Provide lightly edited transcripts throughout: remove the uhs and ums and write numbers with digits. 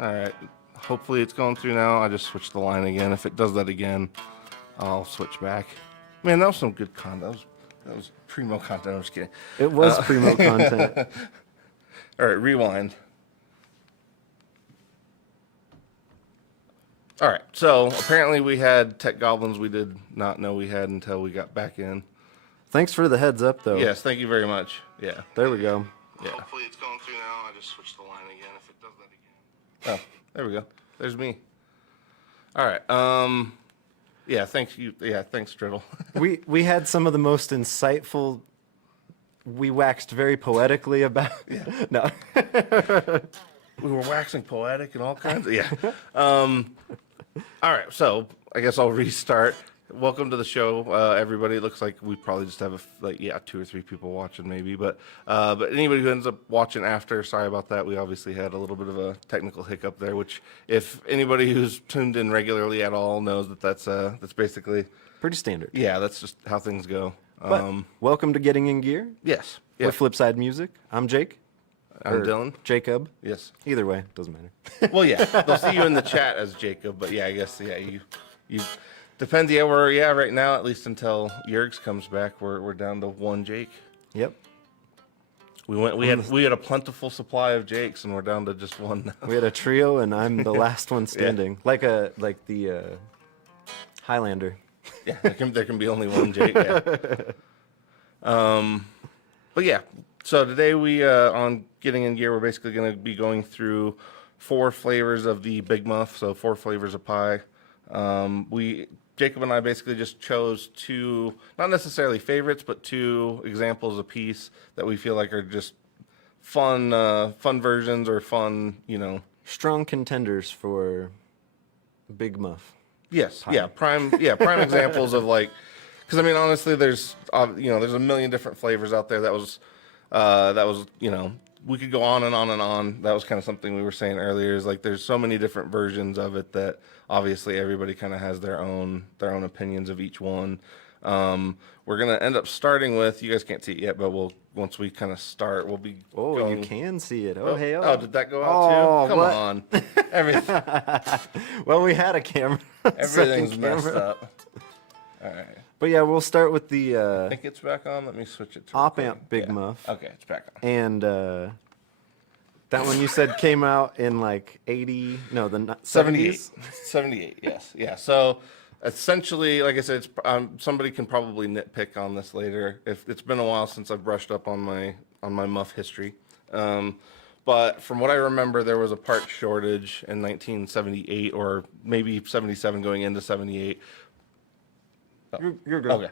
All right. Hopefully it's going through now. I just switched the line again. If it does that again, I'll switch back. Man, that was some good content. That was primo content. I'm just kidding. It was primo content. All right, rewind. All right, so apparently we had tech goblins we did not know we had until we got back in. Thanks for the heads up, though. Yes, thank you very much. Yeah. There we go. Yeah. Hopefully it's going through now. I just switched the line again. If it does that again. Oh, there we go. There's me. All right. Yeah, thanks you. Yeah, thanks, Driddle. We had some of the most insightful. We waxed very poetically about. Yeah. No. We were waxing poetic and all kinds of, yeah. All right, so I guess I'll restart. Welcome to the show, everybody. It looks like we probably just have 2 or 3 people watching, maybe. But anybody who ends up watching after, sorry about that. We obviously had a little bit of a technical hiccup there, which if anybody who's tuned in regularly at all knows that's basically Pretty standard. yeah, that's just how things go. But welcome to Getting in Gear Yes, yeah. with Flipside Music. I'm Jake. I'm or Dylan. Jacob. Yes. Either way, doesn't matter. Well, yeah, they'll see you in the chat as Jacob, but yeah, I guess you depends. Yeah, we're right now at least until Yergs comes back. We're down to one Jake. Yep. We had a plentiful supply of Jakes, and we're down to just one now. We had a trio, and I'm the last one standing, like the Highlander. Yeah, there can be only one Jake. Yeah. But yeah, so today we on Getting in Gear, we're basically going to be going through 4 flavors of the Big Muff, so 4 flavors of pie. Jacob and I basically just chose 2, not necessarily favorites, but 2 examples apiece that we feel like are just fun versions or fun, Strong contenders for Big Muff. Yes, pie. prime examples of because I mean honestly, there's there's a million different flavors out there. That was we could go on and on and on. That was kind of something we were saying earlier. Is there's so many different versions of it that obviously everybody kind of has their own opinions of each one. We're gonna end up starting with, you guys can't see it yet, but once we kind of start, we'll be. Oh, going, you can see it. Oh, hey. Oh, did that go out too? Come on, everything. Well, we had a camera. Everything's second messed camera. up. All right. But yeah, we'll start with I the think it's back on. Let me switch it to Op recording. Amp Big Yeah. Muff. Okay, it's back on. And that one you said came out in 80, no, the 70s? 78, yes. Yeah, so essentially, like I said, somebody can probably nitpick on this later. If it's been a while since I've brushed up on my muff history. But from what I remember, there was a part shortage in 1978 or maybe 77 going into 78. You're good. Okay.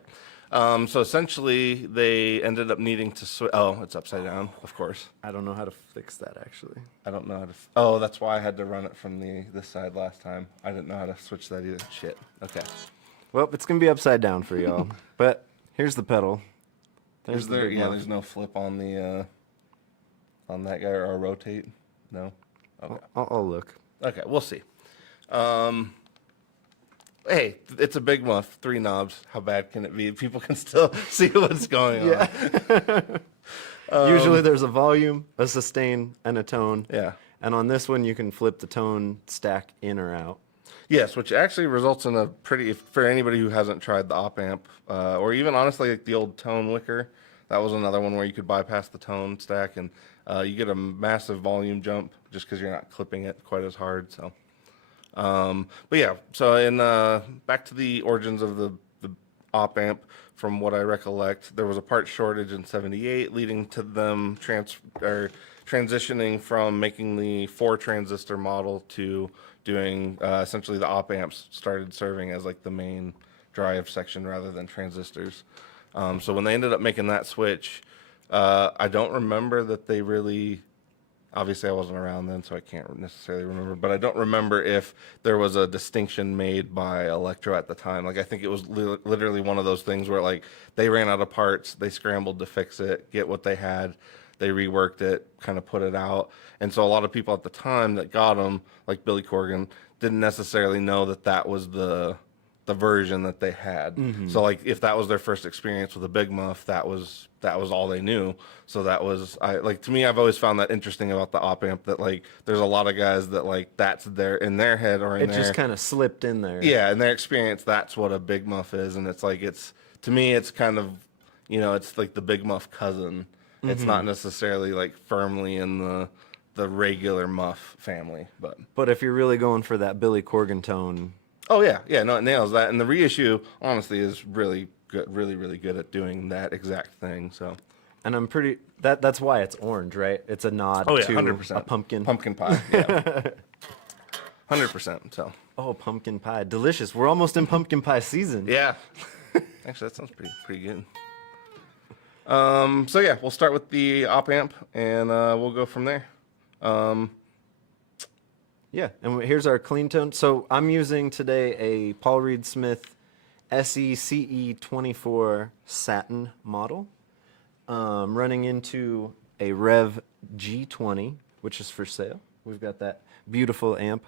So essentially, they ended up needing to switch. Oh, it's upside down, of course. I don't know how to fix that, actually. I don't know how to. Oh, that's why I had to run it from this side last time. I didn't know how to switch that either. Shit. Okay. Well, it's going to be upside down for y'all. But here's the pedal. Is the there? Big Yeah, Muff. there's no flip on the on that guy or rotate. No. Okay. I'll look. Okay, we'll see. Hey, it's a Big Muff, 3 knobs. How bad can it be? People can still see what's going on. Usually there's a volume, a sustain, and a tone. Yeah. And on this one, you can flip the tone stack in or out. Yes, which actually results in a pretty, for anybody who hasn't tried the op amp, or even honestly the old tone wicker, that was another one where you could bypass the tone stack and you get a massive volume jump just because you're not clipping it quite as hard. So, but yeah, so back to the origins of the op amp. From what I recollect, there was a part shortage in 78, leading to them transitioning from making the 4 transistor model to doing essentially the op amps started serving as the main drive section rather than transistors. So when they ended up making that switch, I don't remember that they really. Obviously, I wasn't around then, so I can't necessarily remember. But I don't remember if there was a distinction made by Electro at the time. I think it was literally one of those things where, they ran out of parts, they scrambled to fix it, get what they had, they reworked it, kind of put it out. And so a lot of people at the time that got them, like Billy Corgan, didn't necessarily know that was the the version that they had. So like if that was their first experience with a big muff, that was all they knew. So that was to me, I've always found that interesting about the op amp, that like there's a lot of guys that like that's in their head or in It just kind of slipped in there. yeah, in their experience, that's what a big muff is. And it's like to me it's kind of, it's like the big muff cousin. It's not necessarily like firmly in the regular muff family, But if you're really going for that Billy Corgan tone, oh yeah, no, it nails that. And the reissue, honestly, is really good, really good at doing that exact thing. So, and I'm pretty that's why it's orange, right? It's a nod oh yeah, to 100%. a pumpkin pie. Yeah, 100%. So, oh, pumpkin pie, delicious. We're almost in pumpkin pie season. yeah, actually, that sounds pretty good. So yeah, we'll start with the op amp, and we'll go from there. Yeah, and here's our clean tone. So I'm using today a Paul Reed Smith SECE24 satin model, running into a Rev G20, which is for sale. We've got that beautiful amp.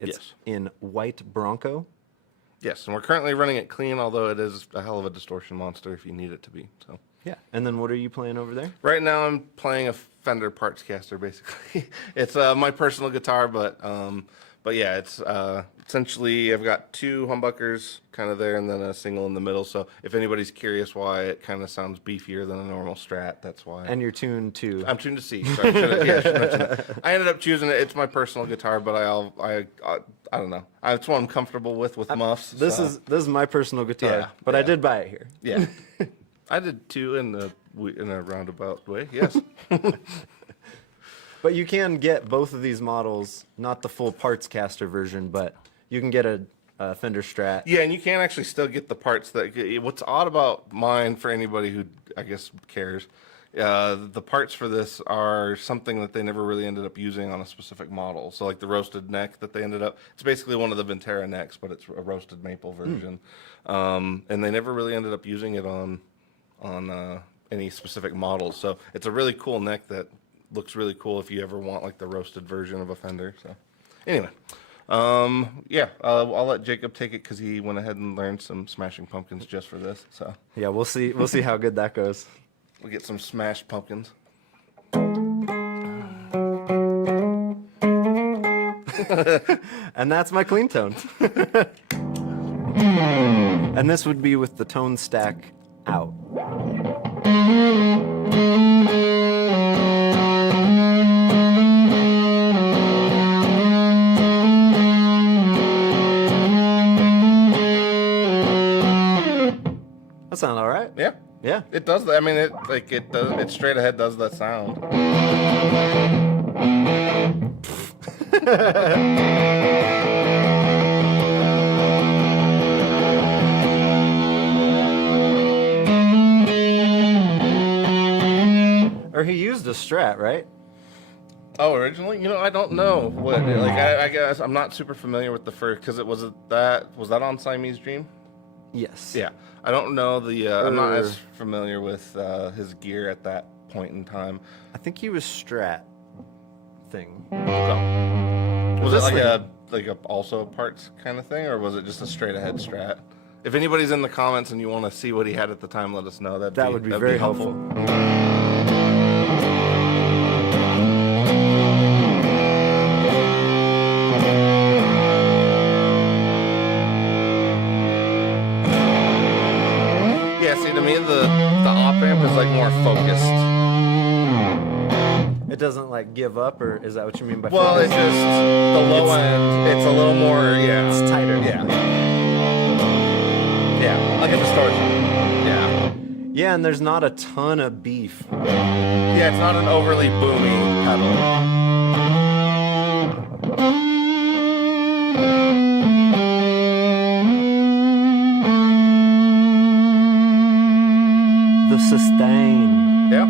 It's Yes. in white Bronco. Yes, and we're currently running it clean, although it is a hell of a distortion monster if you need it to be. So. Yeah, and then what are you playing over there? Right now, I'm playing a Fender Parts Caster. Basically, it's my personal guitar, but yeah, it's essentially I've got two humbuckers kind of there, and then a single in the middle. So if anybody's curious why it kind of sounds beefier than a normal Strat, that's why. And you're tuned to. I'm tuned to C. Sorry, I should mention that. I ended up choosing it. It's my personal guitar, but I don't know. It's what I'm comfortable with muffs. This so. is my personal guitar, Yeah, but I yeah. did buy it here. Yeah. I did too in a roundabout way. Yes. But you can get both of these models, not the full Parts Caster version, but you can get a Fender Strat. Yeah, and you can actually still get the parts that. What's odd about mine, for anybody who I guess cares, the parts for this are something that they never really ended up using on a specific model. So like the roasted neck that they ended up, it's basically one of the Ventera necks, but it's a roasted maple version, and they never really ended up using it on any specific models. So it's a really cool neck that looks really cool if you ever want like the roasted version of a Fender. So anyway, yeah, I'll let Jacob take it because he went ahead and learned some Smashing Pumpkins just for this. So Yeah, we'll see how good that goes. we'll get some smashed pumpkins. And that's my clean tone. And this would be with the tone stack out. That sound all right? Yeah. Yeah. It does. I mean, it straight ahead does that sound. Or he used a Strat, right? Oh, originally, I don't know what. Like, I guess I'm not super familiar with the first because was that on Siamese Dream? Yes. Yeah, I don't know I'm not Er. as familiar with his gear at that point in time. I think he was Strat thing. So, was it This like a also a parts kind of thing, or was it just a straight ahead Strat? If anybody's in the comments and you want to see what he had at the time, let us know. That would be very helpful. Yeah, see, to me the op amp is like more focused. It doesn't like give up, or is that what you mean by Well, focus? it's just the low end. It's a little more, yeah. It's tighter. Yeah. Yeah, like a distortion. Yeah. Yeah, and there's not a ton of beef. Yeah, it's not an overly boomy pedal. The sustain. Yeah.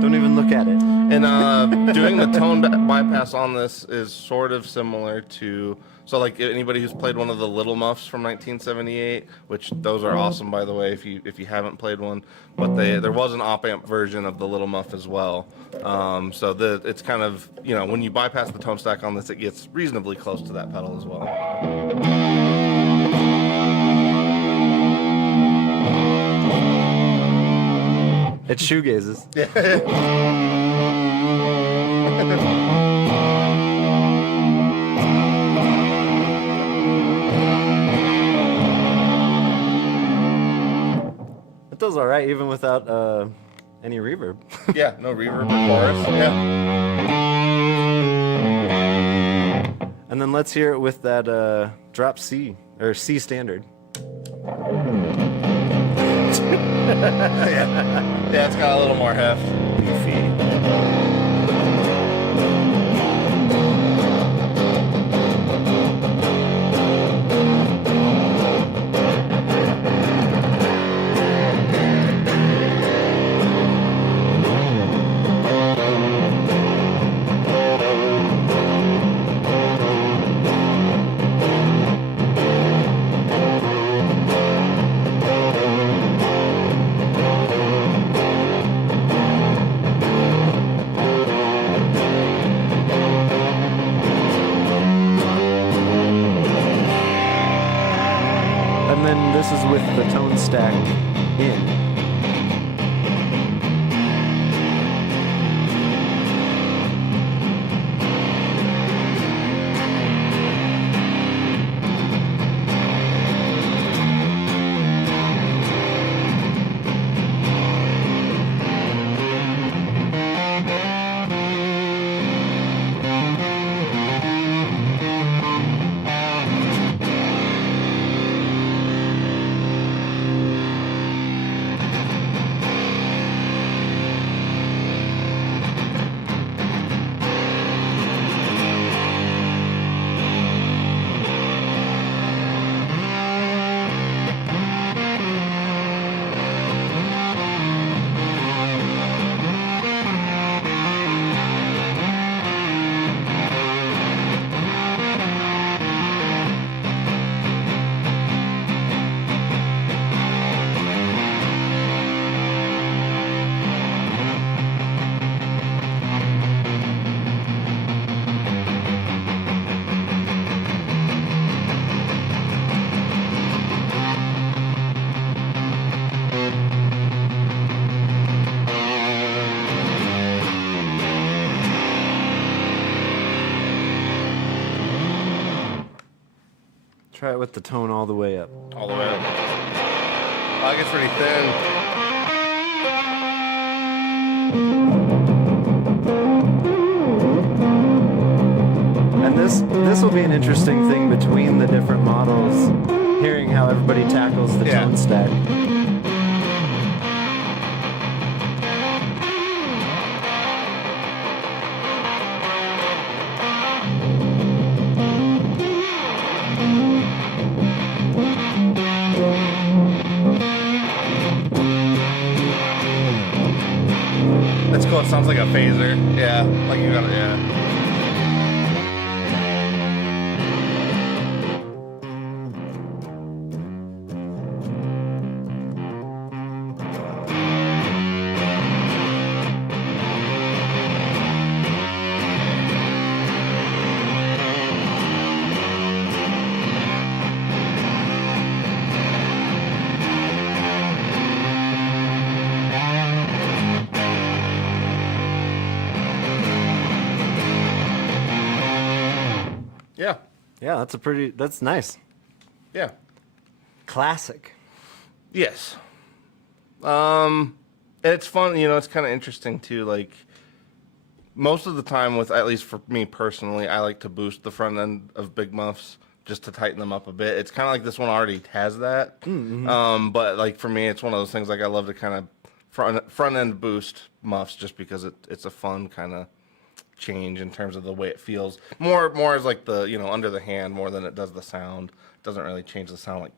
Don't even look at it. And doing the tone bypass on this is sort of similar to, so like anybody who's played one of the little muffs from 1978, which those are awesome, by the way, if you haven't played one, but there was an op amp version of the little muff as well. So it's kind of, when you bypass the tone stack on this, it gets reasonably close to that pedal as well. It shoegazes. It does all right even without any reverb. Yeah, no reverb or chorus. Yeah. And then let's hear it with that drop C or C standard. Yeah, it's got a little more heft. Beefy. And then this is with the tone stack in. Try it with the tone all the way up. All the way up. Oh, it gets pretty thin. And this will be an interesting thing between the different models, hearing how everybody tackles the Yeah. tone stack. That's cool. It sounds like a phaser. Yeah, like you got it. Yeah. Yeah. Yeah, that's nice. Yeah. Classic. Yes. It's fun, it's kind of interesting too. Like most of the time with, at least for me personally, I like to boost the front end of big muffs just to tighten them up a bit. It's kind of like this one already has that. But like for me, it's one of those things like I love to kind of front end boost muffs just because it's a fun kind of change in terms of the way it feels. More as like the, under the hand more than it does the sound. It doesn't really change the sound like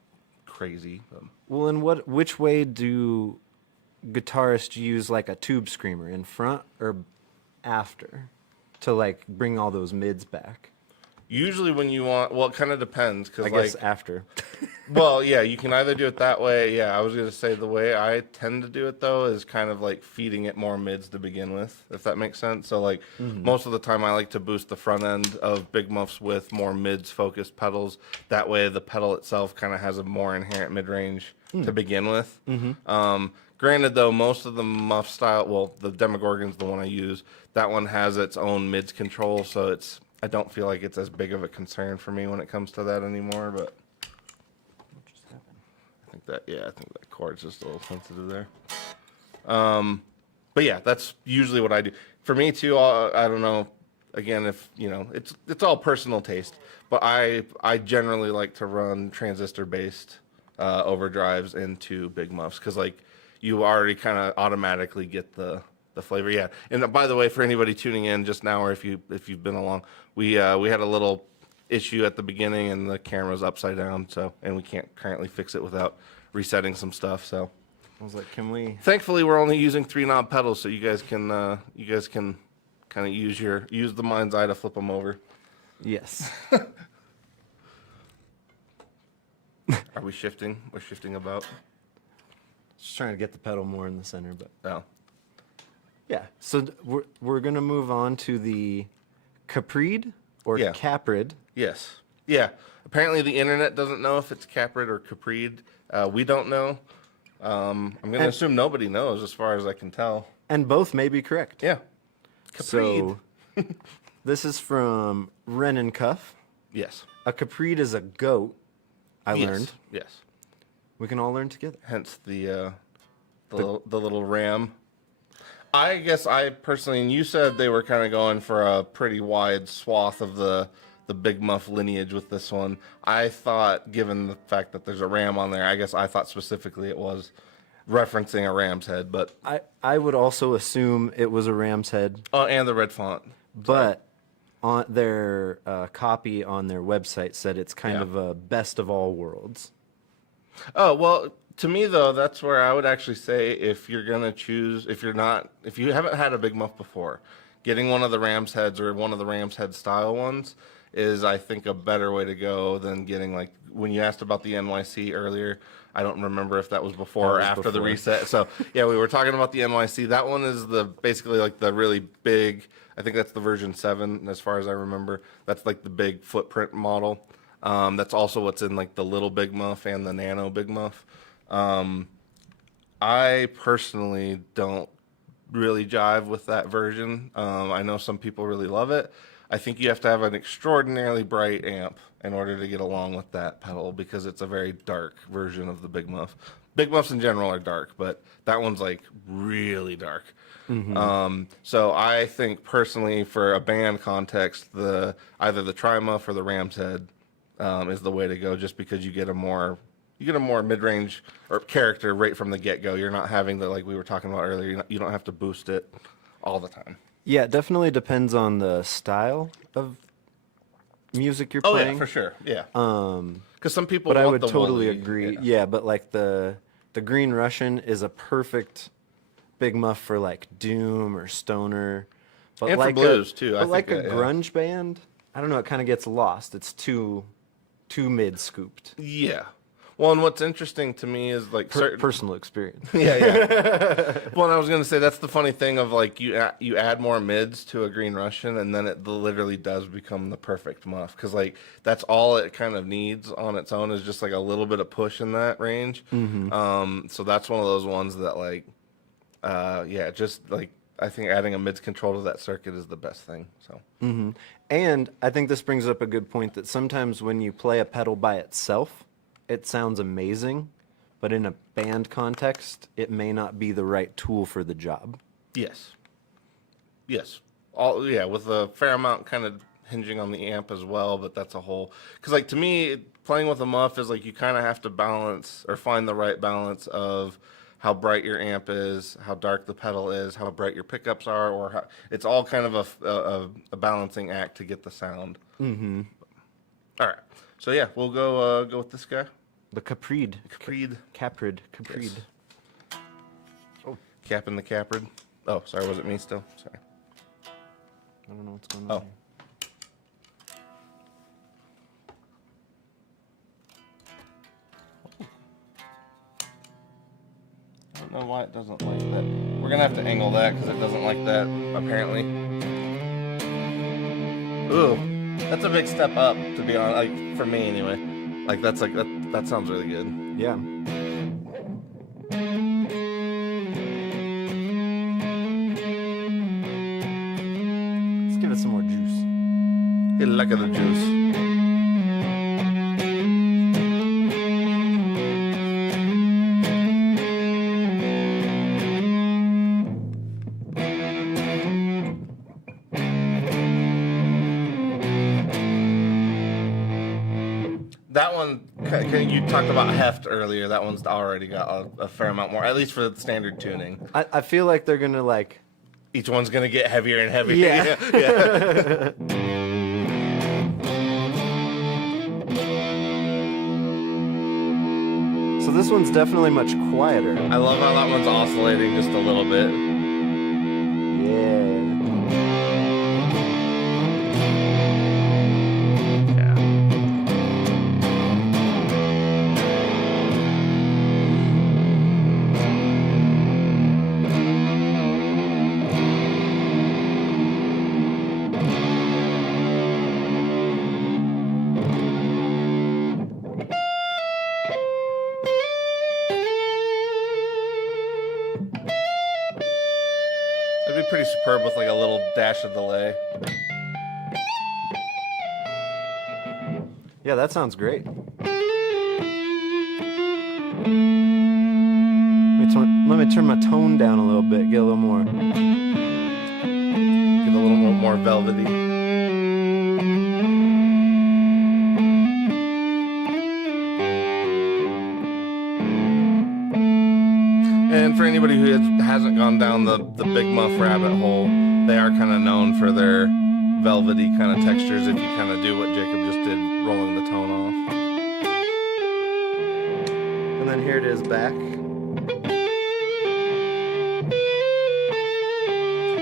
crazy. But. Well, and which way do guitarists use like a tube screamer, in front or after, to like bring all those mids back? Usually when you want, well, it kind of depends I because guess like, after. well, yeah, you can either do it that way. Yeah, I was gonna say the way I tend to do it though is kind of like feeding it more mids to begin with, if that makes sense. So like most of the time I like to boost the front end of big muffs with more mids focused pedals. That way the pedal itself kind of has a more inherent mid range to begin with. Granted though, most of the muff style, well, the Demogorgon's the one I use. That one has its own mids control, so I don't feel like it's as big of a concern for me when it comes to that anymore, but. I think that chord's just a little sensitive there. But yeah, that's usually what I do. For me too, I don't know. Again, if you know, it's all personal taste. But I generally like to run transistor based overdrives into big muffs because like you already kind of automatically get the flavor. Yeah. And by the way, for anybody tuning in just now, or if you've been along, we had a little issue at the beginning and the camera's upside down, so and we can't currently fix it without resetting some stuff. So I was like, can we? thankfully we're only using 3-knob pedals, so you guys can kind of use the mind's eye to flip them over. Yes. Are we shifting? We're shifting about. Just trying to get the pedal more in the center, but Oh. yeah. So we're gonna move on to the Caprid or Yeah. Caprid. Yes. Yeah. Apparently the internet doesn't know if it's Caprid or Caprid. We don't know. I'm going to assume nobody knows as far as I can tell. And both may be correct. Yeah. Caprid. So this is from Ren and Cuff. Yes. A Caprid is a goat, I Yes. learned. Yes. We can all learn together. Hence the little ram. I guess I personally, and you said they were kind of going for a pretty wide swath of the Big Muff lineage with this one. I thought, given the fact that there's a ram on there, I guess I thought specifically it was referencing a ram's head, but I would also assume it was a ram's head, oh, and the red font. but on their copy on their website said it's kind Yeah. of a best of all worlds. Oh, well, to me though, that's where I would actually say if you're gonna choose, if you haven't had a Big Muff before, getting one of the ram's heads or one of the ram's head style ones is, I think, a better way to go than getting like when you asked about the NYC earlier. I don't remember if that was before or was after the before. reset. So yeah, we were talking about the NYC. That one is basically like the really big. I think that's the version 7, as far as I remember. That's like the big footprint model. That's also what's in like the little Big Muff and the nano Big Muff. I personally don't really jive with that version. I know some people really love it. I think you have to have an extraordinarily bright amp in order to get along with that pedal because it's a very dark version of the Big Muff. Big Muffs in general are dark, but that one's like really dark. So I think personally, for a band context, either the Tri-Muff or the Ram's Head is the way to go, just because you get a more mid-range or character right from the get-go. You're not having to, like we were talking about earlier, you don't have to boost it all the time. Yeah, it definitely depends on the style of music you're Oh playing. yeah, for sure. Yeah. Because some people But I want would the totally woolly, agree. yeah. Yeah, but like the Green Russian is a perfect Big Muff for like doom or stoner. But And for like blues, too. I But like think a that, yeah. grunge band, I don't know, it kind of gets lost. It's too mid scooped. Yeah. Well, and what's interesting to me is like certain Personal experience. yeah. Well, and I was gonna say that's the funny thing of like you add more mids to a Green Russian, and then it literally does become the perfect muff because like that's all it kind of needs on its own is just like a little bit of push in that range. So that's one of those ones that like, just like I think adding a mids control to that circuit is the best thing. So And I think this brings up a good point that sometimes when you play a pedal by itself, it sounds amazing, but in a band context, it may not be the right tool for the job. yes, with a fair amount kind of hinging on the amp as well, but that's a whole because like to me playing with a muff is like you kind of have to balance or find the right balance of how bright your amp is, how dark the pedal is, how bright your pickups are, or how, it's all kind of a balancing act to get the sound. All right, so yeah, we'll go with this guy. The Caprid. Caprid. Caprid. Caprid. Yes. Oh, capping the Caprid. Oh, sorry, was it me still? Sorry. I don't know what's going on. Oh. don't know why it doesn't like that. We're gonna have to angle that because it doesn't like that apparently. Ooh, that's a big step up to be honest. Like for me anyway. Like that's like that sounds really good. Yeah. Let's give it some more juice. Get a look at the juice. That one, you talked about heft earlier. That one's already got a fair amount more, at least for the standard tuning. I feel like they're gonna like. Each one's gonna get heavier and heavier. Yeah. Yeah. So this one's definitely much quieter. I love how that one's oscillating just a little bit. Yeah. It'd be pretty superb with like a little dash of delay. Yeah, that sounds great. Let me turn my tone down a little bit, get a little more. Get a little more velvety. And for anybody who hasn't gone down the Big Muff rabbit hole, they are kind of known for their velvety kind of textures if you kind of do what Jacob just did, rolling the tone off. And then here it is back.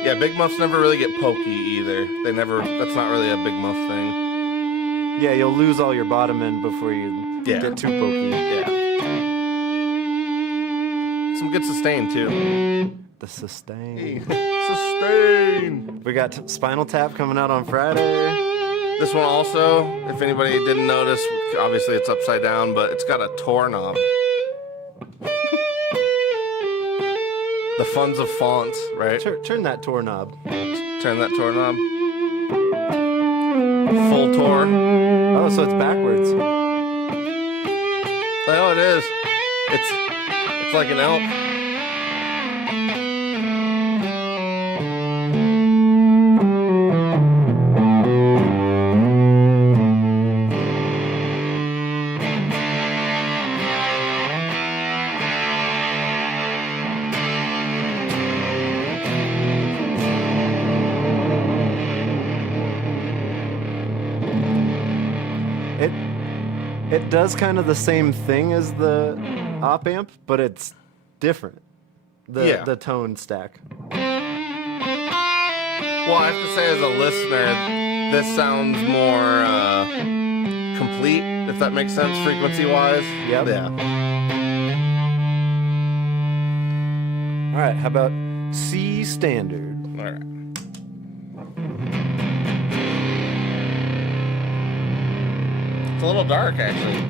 Yeah, Big Muffs never really get pokey either. That's not really a Big Muff thing. Yeah, you'll lose all your bottom end before you get too pokey. Yeah. Some good sustain too. The sustain. Sustain! We got Spinal Tap coming out on Friday. This one also, if anybody didn't notice, obviously it's upside down, but it's got a Tor knob. The funds of fonts, right? Turn that Tor knob. Turn that Tor knob. Full Tor. Oh, so it's backwards. Oh, it is. It's like an elk. It does kind of the same thing as the op amp, but it's different. The tone stack. Well, I have to say as a listener, this sounds more complete, if that makes sense, frequency-wise. Yep. Yeah. All right, how about C standard? All right. It's a little dark, actually.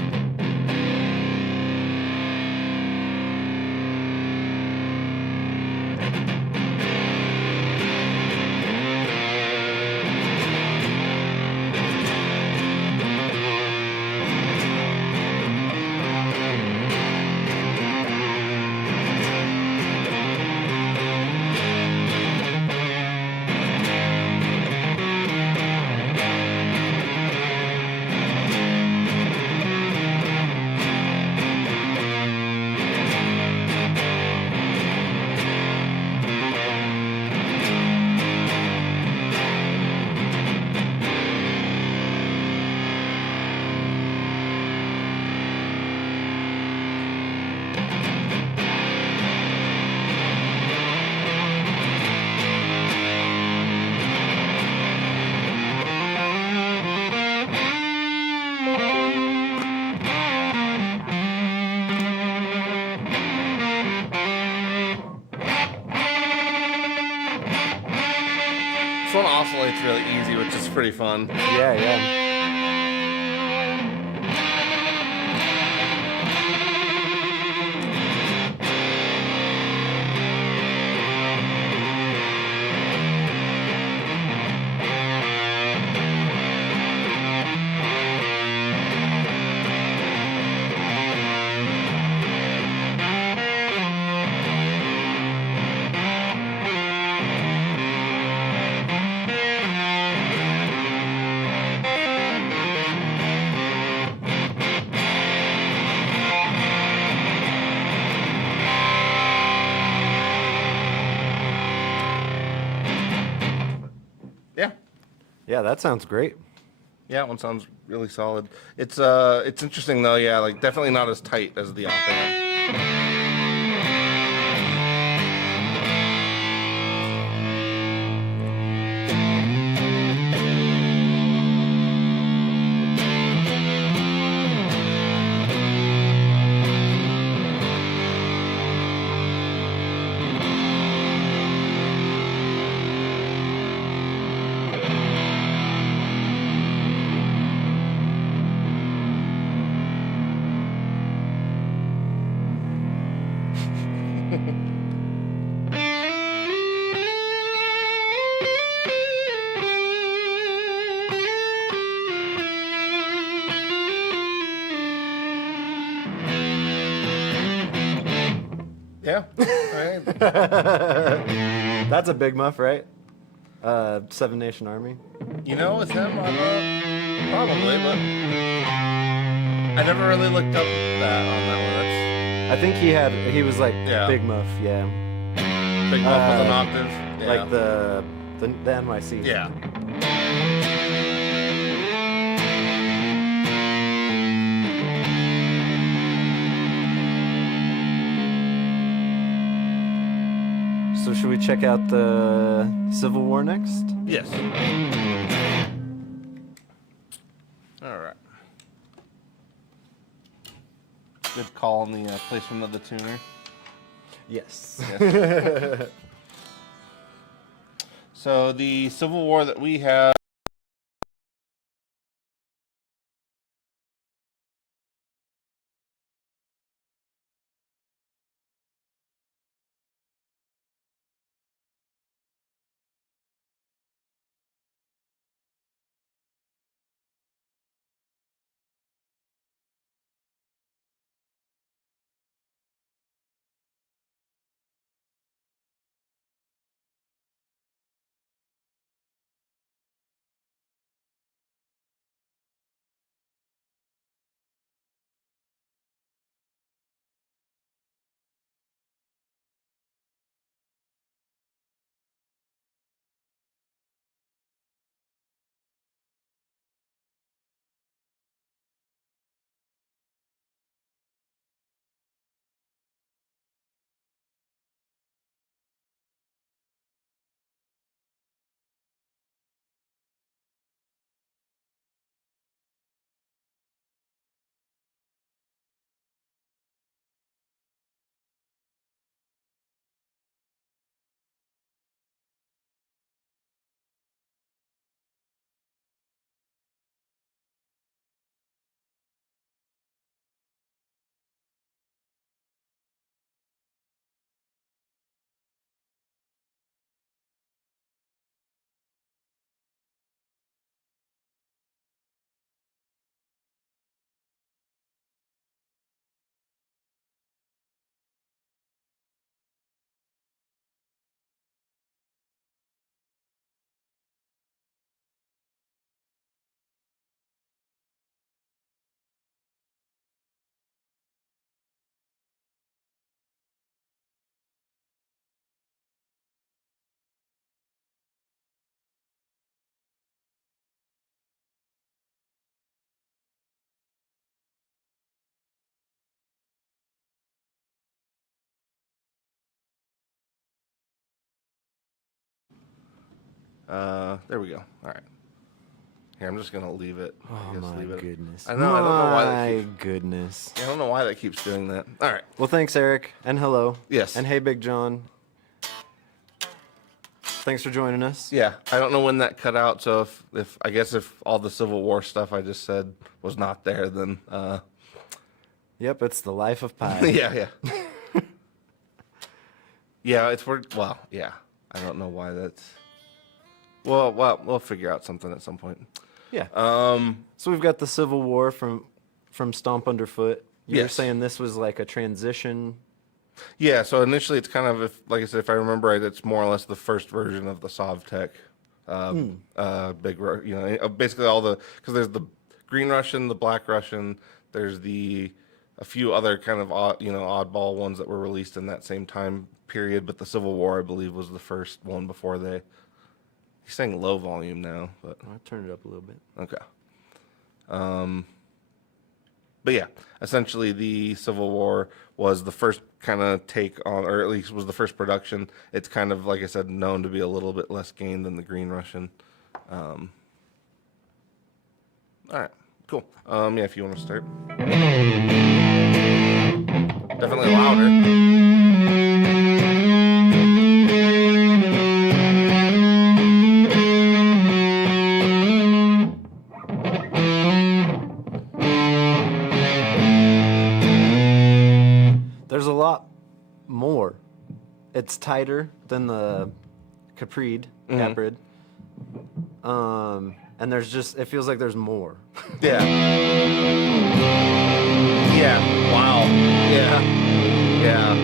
This one oscillates really easy, which is pretty fun. Yeah, yeah. Yeah. Yeah, that sounds great. Yeah, that one sounds really solid. It's interesting though, yeah, like definitely not as tight as the op amp. Yeah. All right. That's a big muff, right? Seven Nation Army. You know, it's him. I don't know. Probably, but I never really looked up that on that one. I think he was like Yeah. big muff, yeah. That's big muff with an octave. Yeah. Like the NYC. Yeah. So should we check out the Civil War next? Yes. All right. Good call on the placement of the tuner. Yes. Yes. So the Civil War that we have. There we go. All right. Here, I'm just gonna leave it. Oh Just my leave it. goodness. I know. I don't know why that My goodness. I don't know why that keeps doing that. All right. Well, thanks, Eric, and hello. Yes. And hey, Big John. Thanks for joining us. Yeah, I don't know when that cut out. So if I guess if all the Civil War stuff I just said was not there, then Yep, it's the life of Pi. yeah. Yeah, it's weird. Well, yeah, I don't know why that's. Well, we'll figure out something at some point. Yeah. So we've got the Civil War from Stomp Underfoot. You were Yes. saying this was like a transition. Yeah, so initially it's kind of, like I said, if I remember right, it's more or less the first version of the Sovtech. Basically all because there's the Green Russian, the Black Russian, there's a few other kind of oddball ones that were released in that same time period, but the Civil War, I believe, was the first one before they. He's saying low volume now, but I'll turn it up a little bit. okay. But yeah, essentially the Civil War was the first kind of take on, or at least was the first production. It's kind of, like I said, known to be a little bit less gained than the Green Russian. All right, cool. Yeah, if you want to start. Definitely louder. There's a lot more. It's tighter than the Caprid. And it feels like there's more. Yeah. Yeah. Wow. Yeah. Yeah.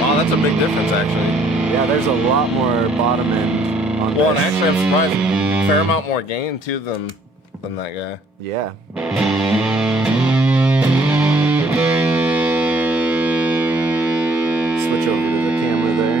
Wow, that's a big difference, actually. Yeah, there's a lot more bottom end on Well, and this. actually, I'm surprised. Fair amount more gain too than that guy. Yeah. Switch over to the camera there.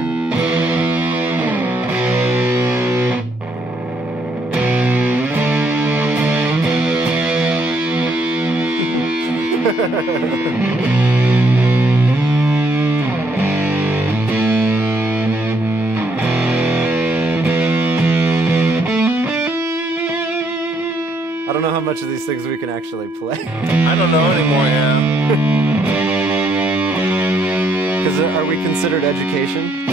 I don't know how much of these things we can actually play. I don't know anymore. Yeah. Because are we considered education?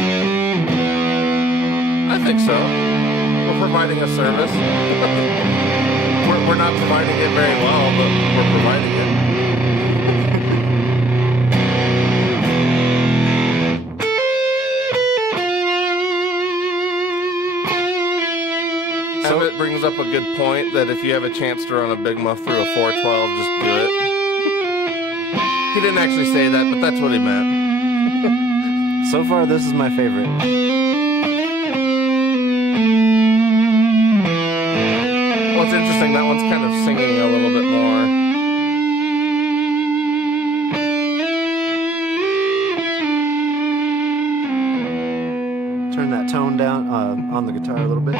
I think so. We're providing a service. we're not providing it very well, but we're providing it. So it brings up a good point that if you have a chance to run a big muff through a 412, just do it. He didn't actually say that, but that's what he meant. So far, this is my favorite. Well, it's interesting. That one's kind of singing a little bit more. Turn that tone down on the guitar a little bit.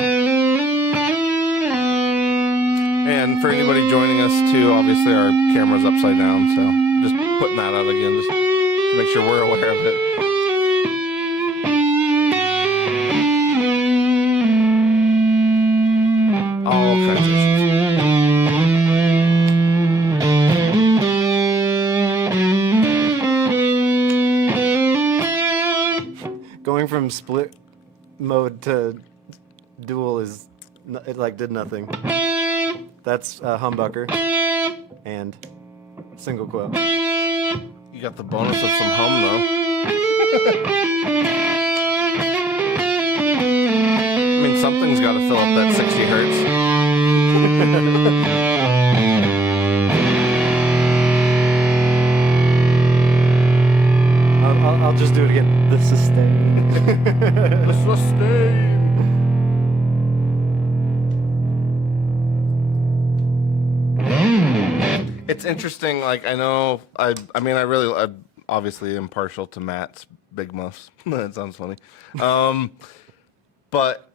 And for anybody joining us too, obviously our camera's upside down, so just putting that out again, just to make sure we're aware of it. All kinds of issues. Going from split mode to dual it like did nothing. That's humbucker and single coil. You got the bonus of some hum though. I mean, something's got to fill up that 60 hertz. I'll just do it again. The sustain. The sustain. It's interesting. Like I know, I obviously am partial to Matt's big muffs. That sounds funny. But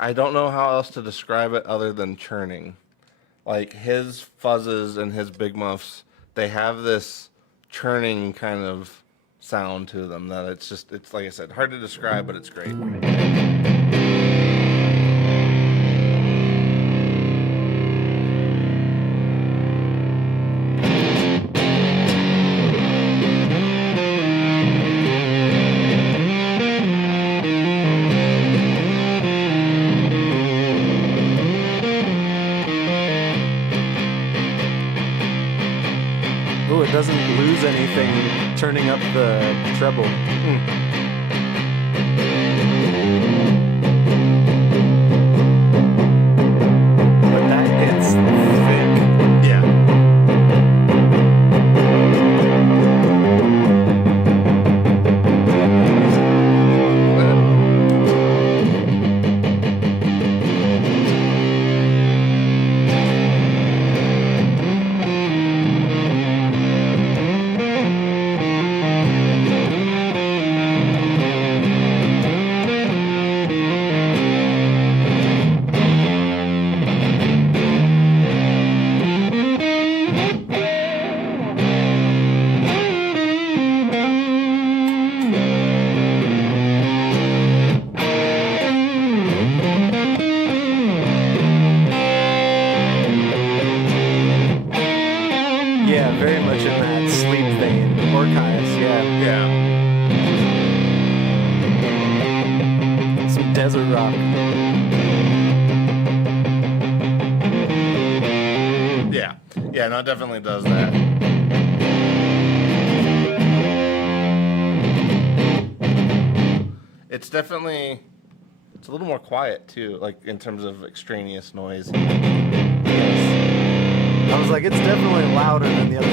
I don't know how else to describe it other than churning. Like his fuzzes and his big muffs, they have this churning kind of sound to them that it's like I said, hard to describe, but it's great. lose anything turning up the treble. But that gets thick. Yeah. Yeah, very much in that sleep vein. Orchias, yeah. Yeah. Some desert rock. Yeah. Yeah, no, it definitely does that. It's definitely, it's a little more quiet too, like in terms of extraneous noise. Yes. I was like, it's definitely louder than the other two.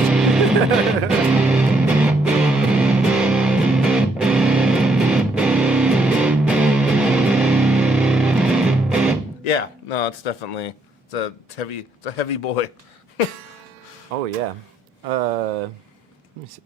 Yeah, no, it's definitely, it's a heavy boy. Oh, yeah. Let me see.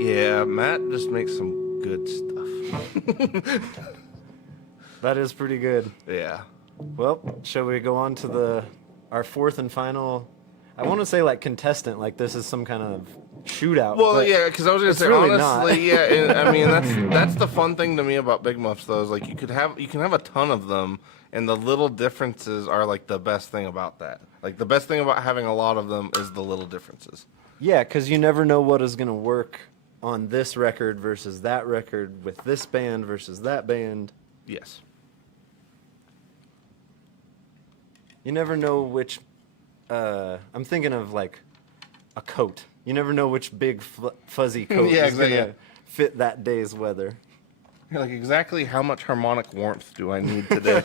Yeah, Matt just makes some good stuff. That is pretty good. Yeah. Well, shall we go on to our fourth and final? I want to say like contestant, like this is some kind of shootout. Well, but yeah, because I was gonna it's say really honestly, not. yeah. I mean, that's the fun thing to me about Big Muffs, though, is like you can have a ton of them, and the little differences are like the best thing about that. Like the best thing about having a lot of them is the little differences. Yeah, because you never know what is going to work on this record versus that record with this band versus that band. Yes. You never know which. I'm thinking of like a coat. You never know which big fuzzy coat Yeah, is going exactly. to fit that day's weather. You're like, exactly how much harmonic warmth do I need today?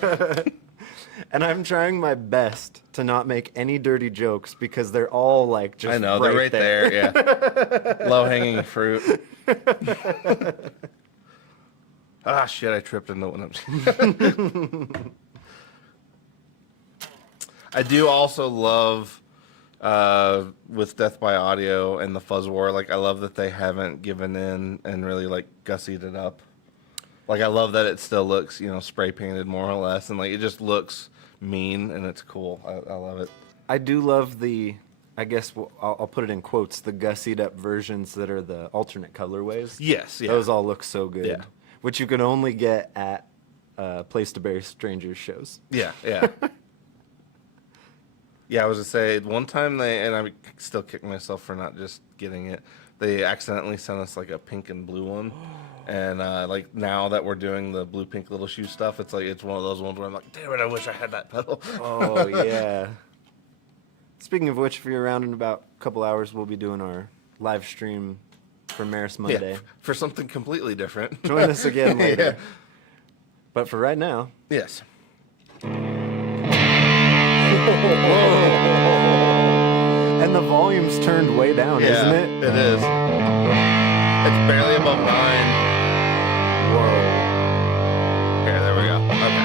And I'm trying my best to not make any dirty jokes because they're all like just I know, they're right there. Yeah. Low hanging fruit. Ah, shit, I tripped into one of them. I do also love with Death by Audio and the Fuzz War, like I love that they haven't given in and really like gussied it up. Like I love that it still looks, spray painted more or less, and like it just looks mean and it's cool. I love it. I do love I guess I'll put it in quotes, the gussied up versions that are the alternate colorways. Yes, yeah. Those all look so good. Yeah. Which you can only get at Place to Bury Strangers shows. Yeah, yeah. Yeah, I was gonna say one time and I still kick myself for not just getting it. They accidentally sent us like a pink and blue one, and like now that we're doing the blue pink little shoe stuff, it's like it's one of those ones where I'm like, damn it, I wish I had that pedal. Oh yeah. Speaking of which, if you're around in about a couple hours, we'll be doing our live stream for Maris Monday. Yeah, for something completely different. Join us again later. Yeah. But for right now. Yes. And the volume's turned way down, Yeah, isn't it? It is. It's barely above 9. Whoa. Here, there we go. Okay.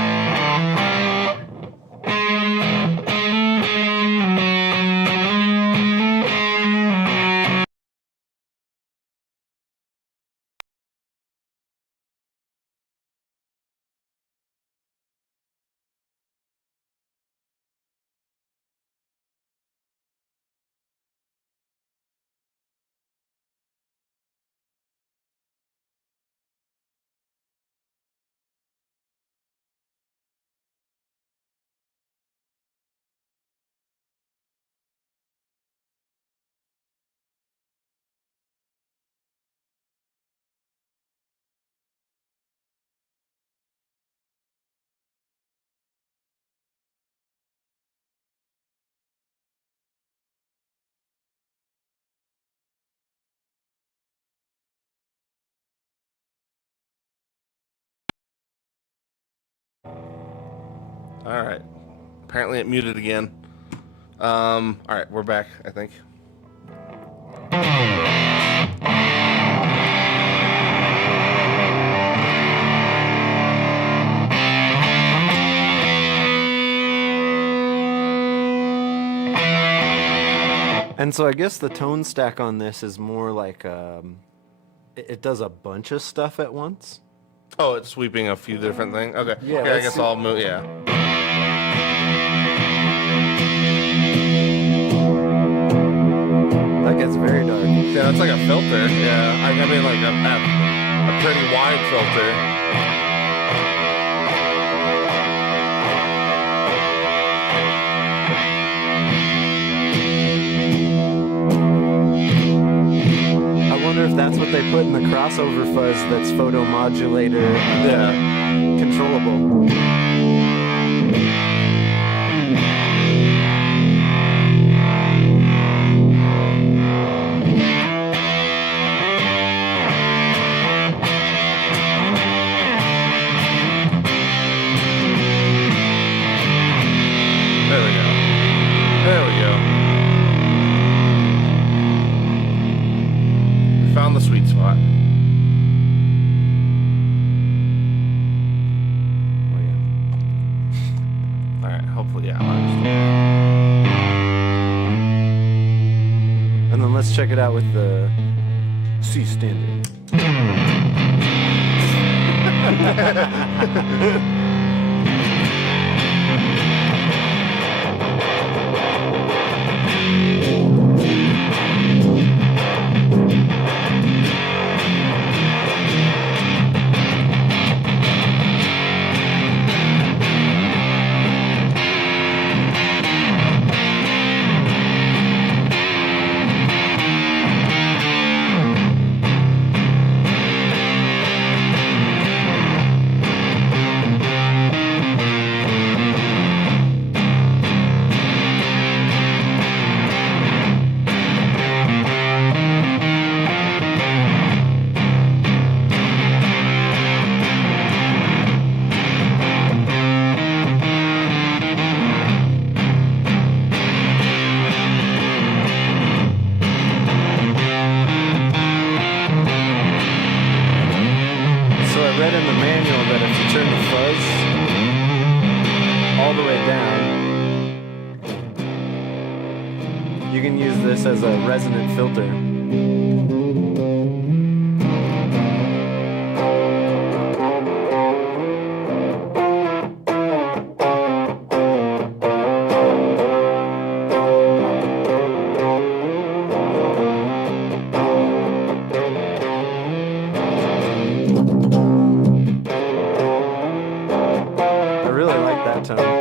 All right. Apparently it muted again. All right, we're back, I think. And so I guess the tone stack on this is more like it does a bunch of stuff at once. Oh, it's sweeping a few different things. Okay. Yeah, I let's guess see. I'll move. Yeah. That gets very dark. Yeah, it's like a filter. Yeah. I mean, like a pretty wide filter. I wonder if that's what they put in the crossover fuzz that's photo modulator Yeah. controllable. There we go. There we go. We found the sweet spot. Oh, yeah. All right. Hopefully, yeah. I'll just- And then let's check it out with the C standard. So I read in the manual that if you turn the fuzz all the way down, you can use this as a resonant filter. I really like that tone.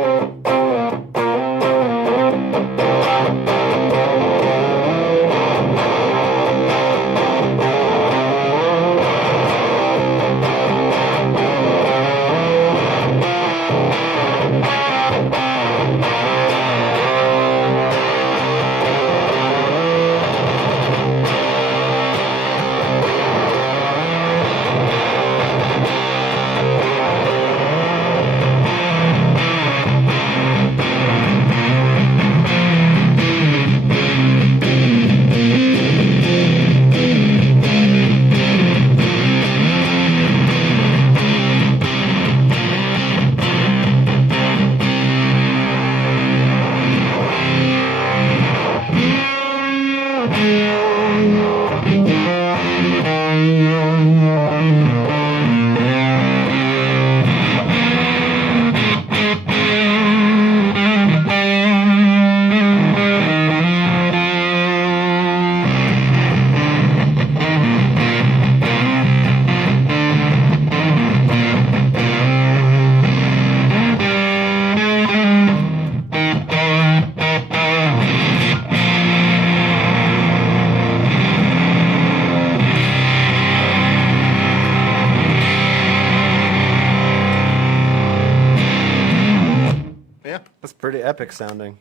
Yeah. That's pretty epic sounding.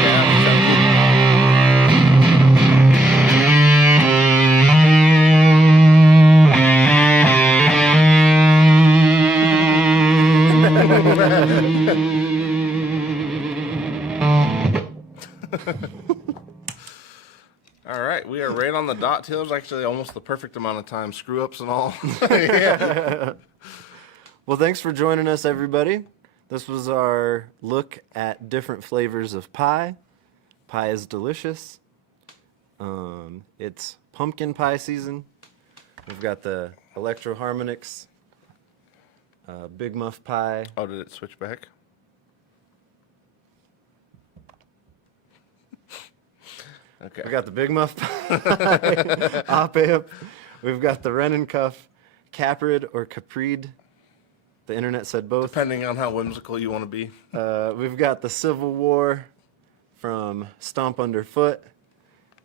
Yeah. All right, we are right on the dot. Taylor's actually almost the perfect amount of time, screw ups and all. Well, thanks for joining us, everybody. This was our look at different flavors of pie. Pie is delicious. It's pumpkin pie season. We've got the Electro Harmonix, Big Muff Pie. Oh, did it switch back? Okay. We got the Big Muff Pie, Op Amp. We've got the Ren and Cuff, Caprid or Caprid. The internet said both. Depending on how whimsical you want to be. We've got the Civil War from Stomp Underfoot,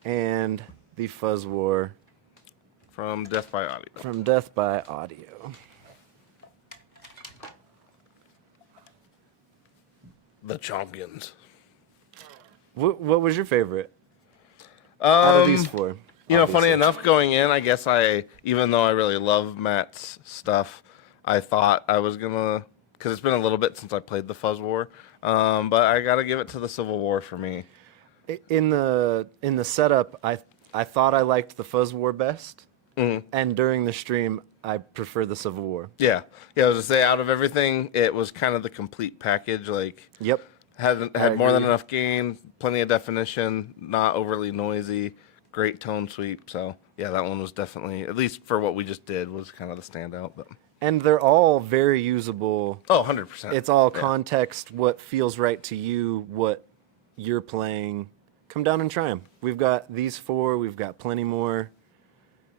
and the Fuzz War From Death by Audio. from Death by Audio. The champions. What was your favorite out of these four? You know, funny obviously? enough, going in, I guess even though I really love Matt's stuff, I thought I was gonna, because it's been a little bit since I played the Fuzz War, but I gotta give it to the Civil War for me. In the setup, I thought I liked the Fuzz War best, and during the stream, I prefer the Civil War. Yeah, I was to say, out of everything, it was kind of the complete package. Like, Yep. had more than agree. enough gain, plenty of definition, not overly noisy, great tone sweep. So yeah, that one was definitely, at least for what we just did, was kind of the standout. But And they're all very usable. oh, 100%. It's all Yeah. context, what feels right to you, what you're playing. Come down and try them. We've got these four. We've got plenty more.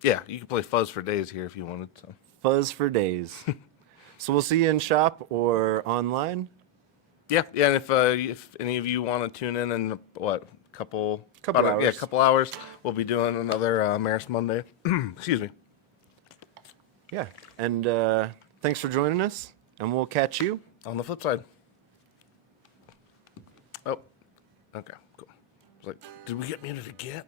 Yeah, you could play Fuzz for days here if you wanted. So Fuzz for days. So we'll see you in shop or online. yeah, and if any of you want to tune in Couple about a hours. couple hours, we'll be doing another Maris Monday. Excuse me. Yeah. And thanks for joining us, and we'll catch you. On the flip side. Oh, okay, cool. I was like, did we get muted again?